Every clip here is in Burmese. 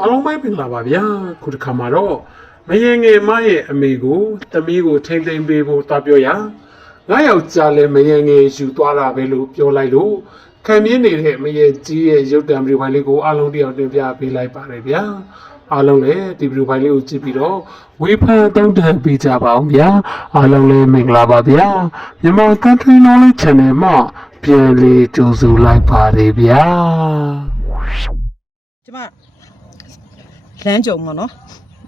အားလုံးပဲပင်လာပါဗျာခုတစ်ခါမှာတော့မယငယ်မရဲ့အမေကိုသမီးကိုထိမ့်သိမ့်ပေးဖို့တာပြောရငါယောက်ျားလည်းမယငယ်ယူသွားတာပဲလို့ပြောလိုက်လို့ခံပြင်းနေတဲ့မယကြီးရဲ့ရုပ်တံဗီဒီယိုဖိုင်လေးကိုအားလုံးတရားတင်ပြပေးလိုက်ပါတယ်ဗျာအားလုံးလည်းဒီဗီဒီယိုဖိုင်လေးကိုကြည့်ပြီးတော့ဝေဖန်တုံ့ပြန်ပေးကြပါအောင်ဗျာအားလုံးလည်းမင်္ဂလာပါဗျာမြန်မာ Country Knowledge Channel မှာပြန်လည်ကြိုဆိုလိုက်ပါတယ်ဗျာကျမ လမ်းကြုံပေါ့နော်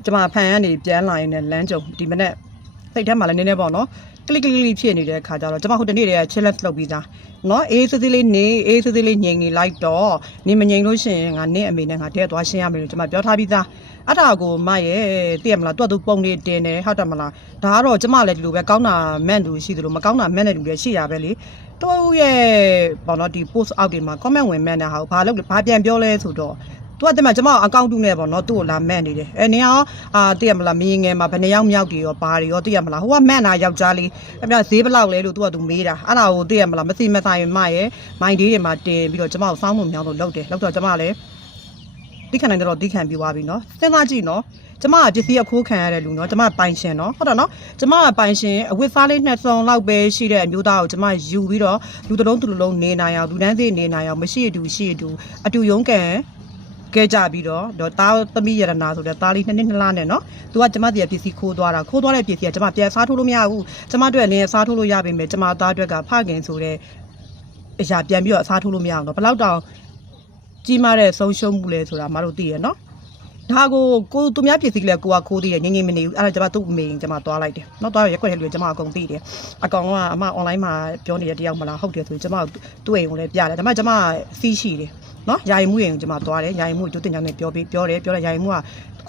ကျမဖန်ကနေပြန်လာရင်လည်းလမ်းကြုံဒီမနေ့စိတ်ထဲမှာလည်းနည်းနည်းပေါ့နော်ကလစ်ကလစ်ကလစ်ဖြစ်နေတဲ့အခါကျတော့ကျမဟိုတနေ့တည်းက challenge လုပ်ပြီးသားနော်အေးစစ်စစ်လေးနေအေးစစ်စစ်လေးငြိမ်နေလိုက်တော့နေမငြိမ်လို့ရှိရင်ငါနဲ့အမေနဲ့ငါတဲ့သွားရှင်းရမယ်လို့ကျမပြောထားပြီးသားအဲ့ဒါကိုမရဲ့သိရမလားတွတ်သူပုံနေတင်တယ်ဟုတ်တယ်မလားဒါကတော့ကျမလည်းဒီလိုပဲကောင်းတာမန့်သူရှိသလိုမကောင်းတာမန့်တဲ့လူတွေရှိရပဲလေသူ့ရဲ့ပေါ့နော်ဒီ post out တွေမှာ comment ဝင်မှန်းတာဟာဘာလို့ဘာပြန်ပြောလဲဆိုတော့ သူကတည်းကကျွန်မအကောင့်တူနဲ့ပေါ့နော်သူ့ကိုလာမန့်နေတယ်အဲနေရောအာသိရမလားမင်းငယ်မှာဘယ်နှယောက်မြောက်တွေရောဘာတွေရောသိရမလားဟိုကမန့်တာယောက်ျားလေးအပြဈေးဘလောက်လဲလို့သူကသူမေးတာအဲ့ဒါကိုသိရမလားမသိမဆိုင်မရဲ့မိုင်းဒေးတွေမှာတင်ပြီးတော့ကျွန်မကိုစောင်းမှုမြောင်းလို့လုပ်တယ်လုပ်တော့ကျွန်မလည်းတိခံနိုင်တော့တိခံပြီးသွားပြီနော်စဉ်းစားကြည့်နော်ကျမကပစ္စည်းအခိုးခံရတဲ့လူနော်ကျမပိုင်ရှင်နော်ဟုတ်တယ်နော်ကျမကပိုင်ရှင်အဝတ်စားလေးနှစ်စုံလောက်ပဲရှိတဲ့အမျိုးသားကိုကျမယူပြီးတော့လူတစ်လုံးသူတစ်လုံးနေနိုင်အောင်လူတန်းစေးနေနိုင်အောင်မရှိအတူရှိအတူအတူရုံးကန် ခဲ့ကြပြီးတော့တော့တားသမီးရတနာဆိုတဲ့တားလေးနှစ်နှစ်နှစ်လားနဲ့နော်သူကကျမတည်းပစ္စည်းခိုးသွားတာခိုးသွားတဲ့ပစ္စည်းကကျမပြန်စားထိုးလို့မရဘူးကျမတို့လည်းစားထိုးလို့ရပါမယ်ကျမသားအတွက်ကဖခင်ဆိုတဲ့အရာပြန်ပြီးတော့အစားထိုးလို့မရအောင်တော့ဘယ်လောက်တောင်ကြီးမားတဲ့ဆုံးရှုံးမှုလဲဆိုတာမတို့သိရနော်ဒါကိုကိုသူများပစ္စည်းကလေးကိုကခိုးသေးတယ်ငငယ်မနေဘူးအဲ့ဒါကျမသူ့အမေရင်ကျမသွားလိုက်တယ်နော်သွားရရက်ွက်တဲ့လူကကျမအကုန်သိတယ်အကောင်ကအမ online မှာပြောနေတဲ့တယောက်မလားဟုတ်တယ်ဆိုရင်ကျမသူ့အိမ်ကိုလည်းပြတယ်ဒါပေမဲ့ကျမစီးရှိတယ် နော်ယာယီမှုရင်ကျွန်မသွားတယ်ယာယီမှုကျိုးတင်ကြောင်းနဲ့ပြောပြီးပြောတယ်ပြောတယ်ယာယီမှုက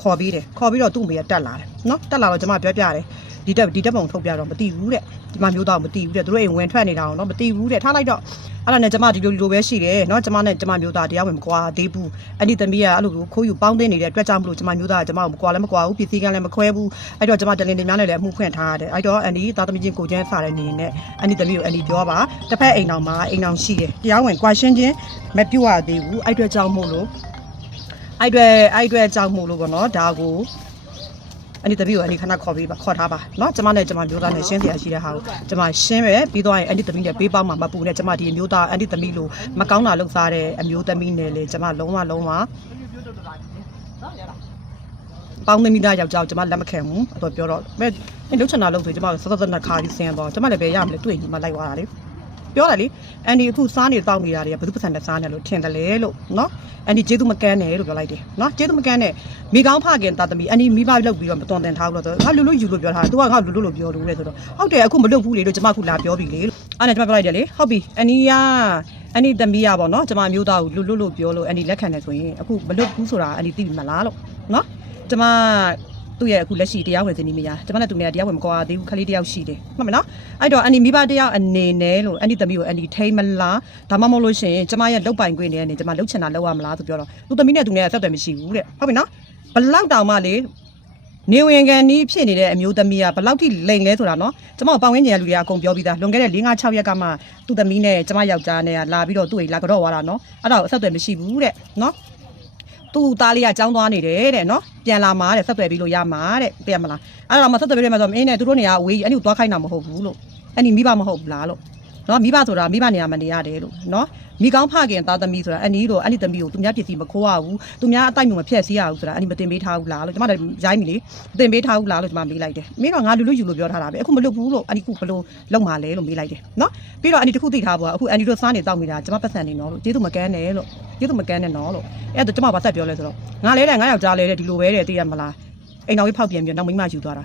ခေါ်ပြီးတယ်ခေါ်ပြီးတော့သူ့အမေကတက်လာတယ်နော်တက်လာတော့ကျွန်မပြောပြတယ်ဒီတက်ဒီတက်ပုံထုတ်ပြတော့မတိဘူးတဲ့ဒီမှာမျိုးသားမတိဘူးတဲ့သူတို့အိမ်ဝင်ထွက်နေတာအောင်နော်မတိဘူးတဲ့ထားလိုက်တော့အဲ့ဒါနဲ့ကျွန်မဒီလိုဒီလိုပဲရှိတယ်နော်ကျွန်မနဲ့ကျွန်မမျိုးသားတရားဝင်မကွာသေးဘူးအဲ့ဒီသမီးကအဲ့လိုခိုးယူပေါင်းတင်နေတဲ့အတွက်ကြောင့်မလို့ကျွန်မမျိုးသားကကျွန်မကိုမကွာလည်းမကွာဘူးပြည်စည်းကလည်းမခွဲဘူးအဲ့တော့ကျွန်မတလင်တင်များနဲ့လည်းအမှုဖွင့်ထားရတယ်အဲ့တော့အန်ဒီသားသမီးချင်းကိုကျန်းစားတဲ့နေနဲ့အန်ဒီသမီးကိုအန်ဒီပြောပါတစ်ဖက်အိမ်တော်မှာအိမ်တော်ရှိတယ်တရားဝင်ကွာရှင်းချင်းမပြုတ်ရသေးဘူးအဲ့အတွက်ကြောင့်မို့လို့အဲ့အတွက်အဲ့အတွက်ကြောင့်မို့လို့ပေါ့နော်ဒါကို အဲ့ဒီတပည့်ကိုအဲ့ဒီခဏခေါ်ပေးပါခေါ်ထားပါနော်ကျမနဲ့ကျမမျိုးသားနဲ့ရှင်းပြရရှိတဲ့ဟာကိုကျမရှင်းရပြီးသွားရင်အဲ့ဒီတပည့်နဲ့ပေးပါမှာမပူနဲ့ကျမဒီမျိုးသားအဲ့ဒီတပည့်လိုမကောင်းတာလုပ်စားတဲ့အမျိုးသမီးနဲ့လေကျမလုံးဝလုံးဝပေါင်းသမီးသားယောက်ျားကိုကျမလက်မခံဘူးအတော့ပြောတော့မဲလှုပ်ချင်တာလုပ်ဆိုကျမစောစောနခါကြီးဆင်းသွားကျမလည်းပဲရမလဲတွေ့ညီမလိုက်သွားတာလေ ပြောတာလေအန်ဒီအခုစားနေတောက်နေတာတွေကဘယ်သူပစံနဲ့စားနေလို့ထင်တယ်လေလို့နော်အန်ဒီကျေးဇူးမကန်းနဲ့လို့ပြောလိုက်တယ်နော်ကျေးဇူးမကန်းနဲ့မိကောင်းဖခင်တာသမီးအန်ဒီမိဘလောက်ပြီးတော့မတွန်တင်ထားဘူးလို့ဆိုငါလူလူယူလို့ပြောထားတယ်သူကငါလူလူလို့ပြောလို့လေဆိုတော့ဟုတ်တယ်အခုမလွတ်ဘူးလေလို့ကျွန်မအခုလာပြောပြီလေလို့အဲ့ဒါကျွန်မပြောလိုက်တယ်လေဟုတ်ပြီအန်ဒီကအန်ဒီသမီးရပါတော့ကျွန်မမျိုးသားကိုလူလူလို့ပြောလို့အန်ဒီလက်ခံတယ်ဆိုရင်အခုမလွတ်ဘူးဆိုတာအန်ဒီသိပြီမလားလို့နော်ကျွန်မ သူ့ရဲ့အခုလက်ရှိတရားဝင်စနေမရကျွန်မနဲ့သူနဲ့တရားဝင်မကွာသေးဘူးခလေးတယောက်ရှိတယ်မှတ်မနော်အဲ့တော့အန်ဒီမိဘတယောက်အနေနဲ့လို့အန်ဒီသမီးကိုအန်ဒီထိမ့်မလားဒါမှမဟုတ်လို့ရှိရင်ကျွန်မရဲ့လုတ်ပိုင်ခွင့်နဲ့နေကျွန်မလုတ်ချင်တာလုတ်ရမလားဆိုပြောတော့သူသမီးနဲ့သူနဲ့ဆက်သွယ်မရှိဘူးတဲ့ဟုတ်ပြီနော်ဘလောက်တောင်မှလေနေဝင်ကန်နီးဖြစ်နေတဲ့အမျိုးသမီးကဘလောက်ထိလိန်လဲဆိုတာနော်ကျွန်မပတ်ဝန်းကျင်ကလူတွေကအကုန်ပြောပြီးသားလွန်ခဲ့တဲ့၄၅6ရက်ကမှသူ့သမီးနဲ့ကျွန်မယောက်ျားနဲ့လာပြီးတော့သူ့အိမ်လာကြော့သွားတာနော်အဲ့ဒါကိုအဆက်အသွယ်မရှိဘူးတဲ့နော် သူ့သားလေးကကြောင်းသွားနေတယ်တဲ့နော်ပြန်လာမှာတဲ့ဆက်သွယ်ပြီးလို့ရမှာတဲ့သိရမလားအဲ့ဒါမှဆက်သွယ်ပြီးရမှာဆိုတော့မင်းနဲ့သူတို့နေရာအဝေးကြီးအဲ့ဒီကိုသွားခိုင်းတာမဟုတ်ဘူးလို့အဲ့ဒီမိဘမဟုတ်ဘူးလားလို့နော်မိဘဆိုတာမိဘနေရာမနေရတယ်လို့နော် မိကောင်းဖခင်သားသမီးဆိုတာအန်နီတို့အဲ့ဒီသမီးကိုသူများပစ္စည်းမခိုးရဘူးသူများအတိုက်မျိုးမဖျက်ဆီးရဘူးဆိုတာအန်နီမတင်ပေးထားဘူးလားလို့ကျွန်မလည်းရိုင်းပြီလေမတင်ပေးထားဘူးလားလို့ကျွန်မမေးလိုက်တယ်မင်းကငါလူလူယူလို့ပြောထားတာပဲအခုမလွတ်ဘူးလို့အန်နီခုဘလို့လုံမှာလဲလို့မေးလိုက်တယ်နော်ပြီးတော့အန်နီတခုသိထားပါအခုအန်နီတို့စားနေတောက်နေတာကျွန်မပတ်စံနေနော်လို့ကျေးဇူးမကန်းနဲ့လို့ကျေးဇူးမကန်းနဲ့နော်လို့အဲ့ဒါကျွန်မဘာဆက်ပြောလဲဆိုတော့ငါလဲတဲ့ငါယောက်ျားလဲတဲ့ဒီလိုပဲတဲ့သိရမလားအိမ်တော်ကြီးဖောက်ပြန်ပြီးနောက်မိမယူသွားတာ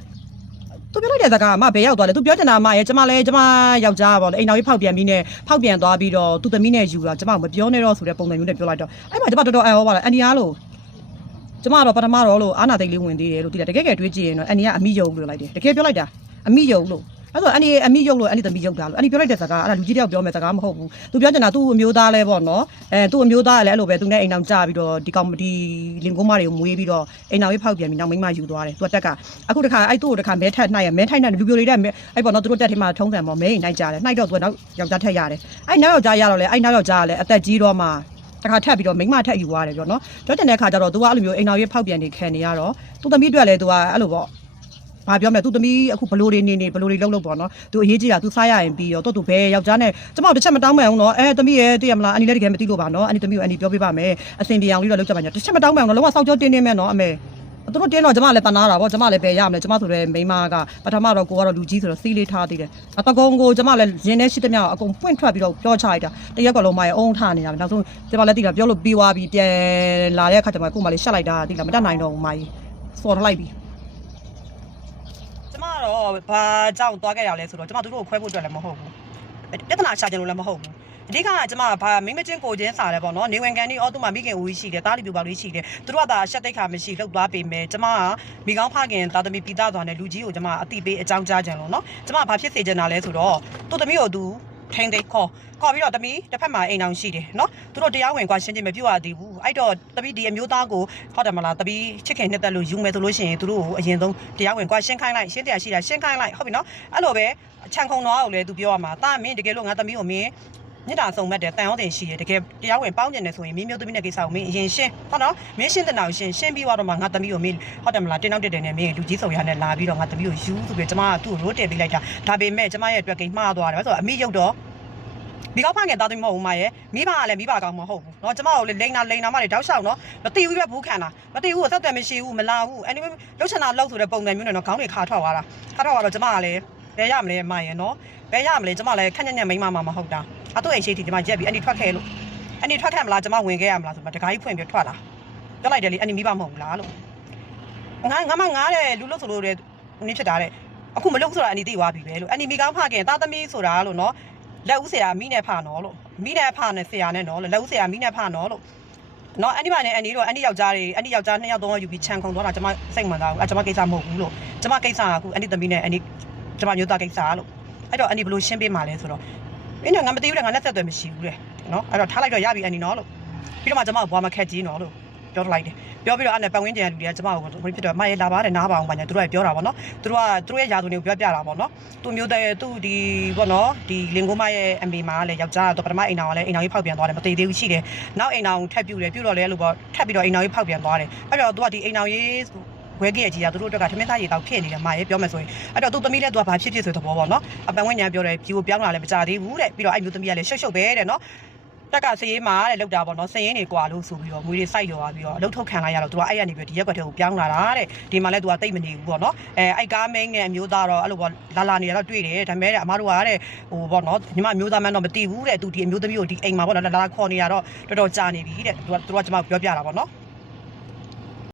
သူပြောလိုက်တဲ့စကားကမဘယ်ရောက်သွားလဲသူပြောချင်တာမရဲ့ကျမလဲကျမယောက်ျားပေါ့လေအိမ်တော်ကြီးဖောက်ပြန်ပြီးနဲ့ဖောက်ပြန်သွားပြီးတော့သူသမီးနဲ့ယူတာကျမမပြောနဲ့တော့ဆိုတဲ့ပုံစံမျိုးနဲ့ပြောလိုက်တော့အဲ့မှာကျမတော်တော်အံ့ဩပါလားအန်ဒီယာလို့ကျမတော့ပထမတော့လို့အာနာသိလေးဝင်သေးတယ်လို့သိတယ်တကယ်ကယ်တွေးကြည့်ရင်တော့အန်ဒီယာအမိယုံလို့လိုက်တယ်တကယ်ပြောလိုက်တာအမိယုံလို့ အဲ့ဆိုအန်ဒီအမိယုံလို့အန်ဒီသမီးယုံတာလို့အန်ဒီပြောလိုက်တဲ့စကားအဲ့ဒါလူကြီးတယောက်ပြောမယ်စကားမဟုတ်ဘူးသူပြောချင်တာသူ့အမျိုးသားလဲပေါ့နော်အဲသူ့အမျိုးသားကလည်းအဲ့လိုပဲသူနဲ့အိမ်အောင်ကြပြီးတော့ဒီကောင်ဒီလင်ကုန်းမတွေကိုမွေးပြီးတော့အိမ်အောင်ရေးဖောက်ပြန်ပြီးနောက်မိမယူသွားတယ်သူကတက်ကအခုတခါအဲ့သူ့ကိုတခါမဲထက်နှိုက်ရမဲထိုက်နှိုက်လူပြိုလေးတဲ့မဲအဲ့ပေါ့နော်သူတို့တက်ထဲမှာထုံးစံပေါ့မဲအိမ်နှိုက်ကြတယ်နှိုက်တော့သူကနောက်ယောက်ျားထက်ရတယ်အဲ့နောက်ယောက်ျားရတော့လေအဲ့နောက်ယောက်ျားကလည်းအသက်ကြီးတော့မှတစ်ခါထပ်ပြီးတော့မိန်းမထပ်ယူသွားတယ်ပြောနော်ပြောချင်တဲ့ခါကျတော့ तू ကအဲ့လိုမျိုးအိမ်တော်ရေးဖောက်ပြန်နေခံနေရတော့သူသမီးအတွက်လည်း तू ကအဲ့လိုပေါ့ ဘာပြောမလဲသူသမီးအခုဘလို့တွေနေနေဘလို့တွေလုံးလုံးပေါ့နော်သူအရေးကြီးတာသူစားရရင်ပြီးရောတော့သူဘယ်ယောက်ျားနဲ့ကျမတို့တစ်ချက်မတောင်းမှန်အောင်နော်အဲသမီးရဲ့တည်ရမလားအန်ဒီလည်းတကယ်မသိလို့ပါနော်အန်ဒီသမီးကိုအန်ဒီပြောပြပါမယ်အစင်ပြေအောင်လေးတော့လုပ်ကြပါညတစ်ချက်မတောင်းမှန်အောင်နော်လုံးဝစောက်ကြောတင်းတင်းမဲ့နော်အမေသူတို့တင်းတော့ကျမလည်းတနာတာပေါ့ကျမလည်းပဲရမလဲကျမဆိုတဲ့မိန်းမကပထမတော့ကိုကတော့လူကြီးဆိုတော့စီးလေးထားသေးတယ်အတကုံကိုကျမလည်းရင်းနေရှိတဲ့မြောက်အကုန်ပွင့်ထွက်ပြီးတော့ပြောချလိုက်တာတရက်ကလုံးမရဲ့အုံထားနေတာနောက်ဆုံးကျမလည်းတိတာပြောလို့ပြီးသွားပြီးပြန်လာတဲ့အခါကျမှကို့မလေးရှက်လိုက်တာတိတာမတတ်နိုင်တော့ဘူးမကြီးစော်ထလိုက်ပြီ ကျမတော့ဘာကြောင့်သွားခဲ့ရလဲဆိုတော့ကျမတို့ကိုခွဲဖို့အတွက်လည်းမဟုတ်ဘူးပြဿနာရှာကြလို့လည်းမဟုတ်ဘူးအဓိကကကျမကဘာမိမချင်းကိုချင်းစားတယ်ပေါ့နော်နေဝင်ကန်ဒီအော်သူမှမိခင်ဦးကြီးရှိတယ်တားလီပြပါလို့ရှိတယ်သူတို့ကသာရှက်တိတ်ခါမရှိလှုပ်သွားပေမဲ့ကျမကမိကောင်းဖခင်တာသမီပိသားသွားတဲ့လူကြီးကိုကျမအတိပေးအကြောင်းကြားကြတယ်လို့နော်ကျမကဘာဖြစ်စေချင်တာလဲဆိုတော့သူ့သမီးကိုသူ ထိန်သိခေါ်ခေါ်ပြီးတော့တမီးတစ်ဖက်မှာအိမ်အောင်ရှိတယ်နော်သူတို့တရားဝင်ကွာရှင်းချင်းမပြုတ်ရသေးဘူးအဲ့တော့တမီးဒီအမျိုးသားကိုဟုတ်တယ်မလားတမီးချစ်ခင်နှစ်သက်လို့ယူမယ်ဆိုလို့ရှိရင်သူတို့ကိုအရင်ဆုံးတရားဝင်ကွာရှင်းခိုင်းလိုက်ရှင်းတရားရှိတာရှင်းခိုင်းလိုက်ဟုတ်ပြီနော်အဲ့လိုပဲခြံခုံတော်ကိုလည်းသူပြောရမှာတာမင်းတကယ်လို့ငါတမီးကိုမင်း မြစ်တာဆုံးမဲ့တယ်တန်ရောတင်ရှိတယ်တကယ်တရားဝင်ပေါင်းကျင်တယ်ဆိုရင်မင်းမျိုးသမီးနဲ့ကိစ္စကိုမင်းအရင်ရှင်းဟုတ်နော်မင်းရှင်းတဲ့နောက်ရှင်းရှင်းပြီးတော့မှငါတမီးကိုမင်းဟုတ်တယ်မလားတင်းနောက်တက်တယ်နဲ့မင်းလူကြီးဆောင်ရနဲ့လာပြီးတော့ငါတမီးကိုယူဆိုပြီးကျမကသူ့ကိုရိုးတယ်ပေးလိုက်တာဒါပေမဲ့ကျမရဲ့အတွက်ကိမှားသွားတယ်ဆိုတော့အမိရုပ်တော့ မိကောက်ဖငယ်သားသမီးမဟုတ်ဘူးမရဲ့မိဘကလည်းမိဘကောင်မဟုတ်ဘူးเนาะကျမတို့လေလိန်နာလိန်နာမတွေတောက်လျှောက်เนาะမတိဘူးပဲဘူးခံတာမတိဘူးကိုဆက်သွယ်မရှိဘူးမလာဘူး anyway လှုပ်ချင်တာလှုပ်ဆိုတဲ့ပုံစံမျိုးနဲ့เนาะခေါင်းတွေခါထွက်သွားတာခါထွက်သွားတော့ကျမကလည်းဘယ်ရမလဲမရဲ့เนาะဘယ်ရမလဲကျမလည်းခက်ညံ့ညံ့မိမမမဟုတ်တာ အတော့အိမ်ရှိတီဒီမှာရက်ပြီးအန်ဒီထွက်ခဲ့လို့အန်ဒီထွက်ခဲ့မလားကျမဝင်ခဲ့ရမလားဆိုမှတခါကြီးဖွင့်ပြီးထွက်လာပြောလိုက်တယ်လေအန်ဒီမိဘမဟုတ်ဘူးလားလို့ငါငါမငါတဲ့လူလို့ဆိုလို့တဲ့နင်းဖြစ်တာတဲ့အခုမလုပ်ဆိုတာအန်ဒီသိသွားပြီပဲလို့အန်ဒီမိကောင်းဖခင်သားသမီးဆိုတာလို့နော်လက်ဦးဆရာမိနဲ့ဖနော်လို့မိနဲ့ဖနဲ့ဆရာနဲ့နော်လို့လက်ဦးဆရာမိနဲ့ဖနော်လို့နော်အန်ဒီမနဲ့အန်ဒီတို့အန်ဒီယောက်ျားတွေအန်ဒီယောက်ျားနှစ်ယောက်သုံးယောက်ယူပြီးခြံခုံသွားတာကျွန်မစိတ်မှန်သားဘူးအဲကျွန်မကိစ္စမဟုတ်ဘူးလို့ကျွန်မကိစ္စကအခုအန်ဒီသမီးနဲ့အန်ဒီကျွန်မမျိုးသားကိစ္စလို့အဲ့တော့အန်ဒီဘလို့ရှင်းပေးမှလဲဆိုတော့ အင်းတော့ငါမသိဘူးလေငါလက်ဆက်သွယ်မရှိဘူးလေနော်အဲ့တော့ထားလိုက်တော့ရပြီအန်ဒီနော်လို့ပြီးတော့မှကျွန်မဘွားမခက်ကြီးနော်လို့ပြောလိုက်တယ်ပြောပြီးတော့အဲ့နဲ့ပတ်ဝန်းကျင်ကလူတွေကကျွန်မကိုဘယ်ဖြစ်တော့မရလာပါတယ်နားပါအောင်ပါညာသူတို့ကပြောတာပေါ့နော်သူတို့ကသူတို့ရဲ့ယာသူတွေကိုပြောပြတာပေါ့နော်သူမျိုးတဲ့သူဒီပေါ့နော်ဒီလင်ကိုမရဲ့အမေမှာလည်းယောက်ျားတော့ပထမအိမ်တော်ကလည်းအိမ်တော်ကြီးဖောက်ပြန်သွားတယ်မသိသေးဘူးရှိတယ်နောက်အိမ်တော်ထပ်ပြူတယ်ပြူတော့လဲလို့ပေါ့ထပ်ပြီးတော့အိမ်တော်ကြီးဖောက်ပြန်သွားတယ်အဲ့တော့သူကဒီအိမ်တော်ကြီး ဝဲကြီးရဲ့ကြီးကသူတို့အတွက်ကထမင်းသားရေတောက်ဖြစ်နေတယ်မာရဲ့ပြောမယ်ဆိုရင်အဲ့တော့သူသမီးလည်းသူကဘာဖြစ်ဖြစ်ဆိုတဲ့သဘောပေါ့နော်အပန်ဝင်းညာပြောတယ်ဖြူကိုပြောင်းလာလည်းမကြသေးဘူးတဲ့ပြီးတော့အဲ့မျိုးသမီးကလည်းရှုပ်ရှုပ်ပဲတဲ့နော်တက်ကစရေးမှာတဲ့လောက်တာပေါ့နော်စရင်တွေကွာလို့ဆိုပြီးတော့ငွေတွေစိုက်ရောပြီးတော့အလုပ်ထုတ်ခံလိုက်ရတော့သူကအဲ့ရနေပြီးဒီရက်ကွက်ထဲကိုပြောင်းလာတာတဲ့ဒီမှာလဲသူကတိတ်မနေဘူးပေါ့နော်အဲအဲ့ကားမင်းနဲ့အမျိုးသားတော့အဲ့လိုပေါ့လာလာနေရတော့တွေ့တယ်ဒါပေမဲ့အမားတို့ကတဲ့ဟိုပေါ့နော်ညီမအမျိုးသားမှန်းတော့မသိဘူးတဲ့သူဒီအမျိုးသမီးကိုဒီအိမ်မှာပေါ့နော်လာလာခေါ်နေရတော့တော်တော်ကြာနေပြီတဲ့သူကသူကကျွန်မပြောပြတာပေါ့နော်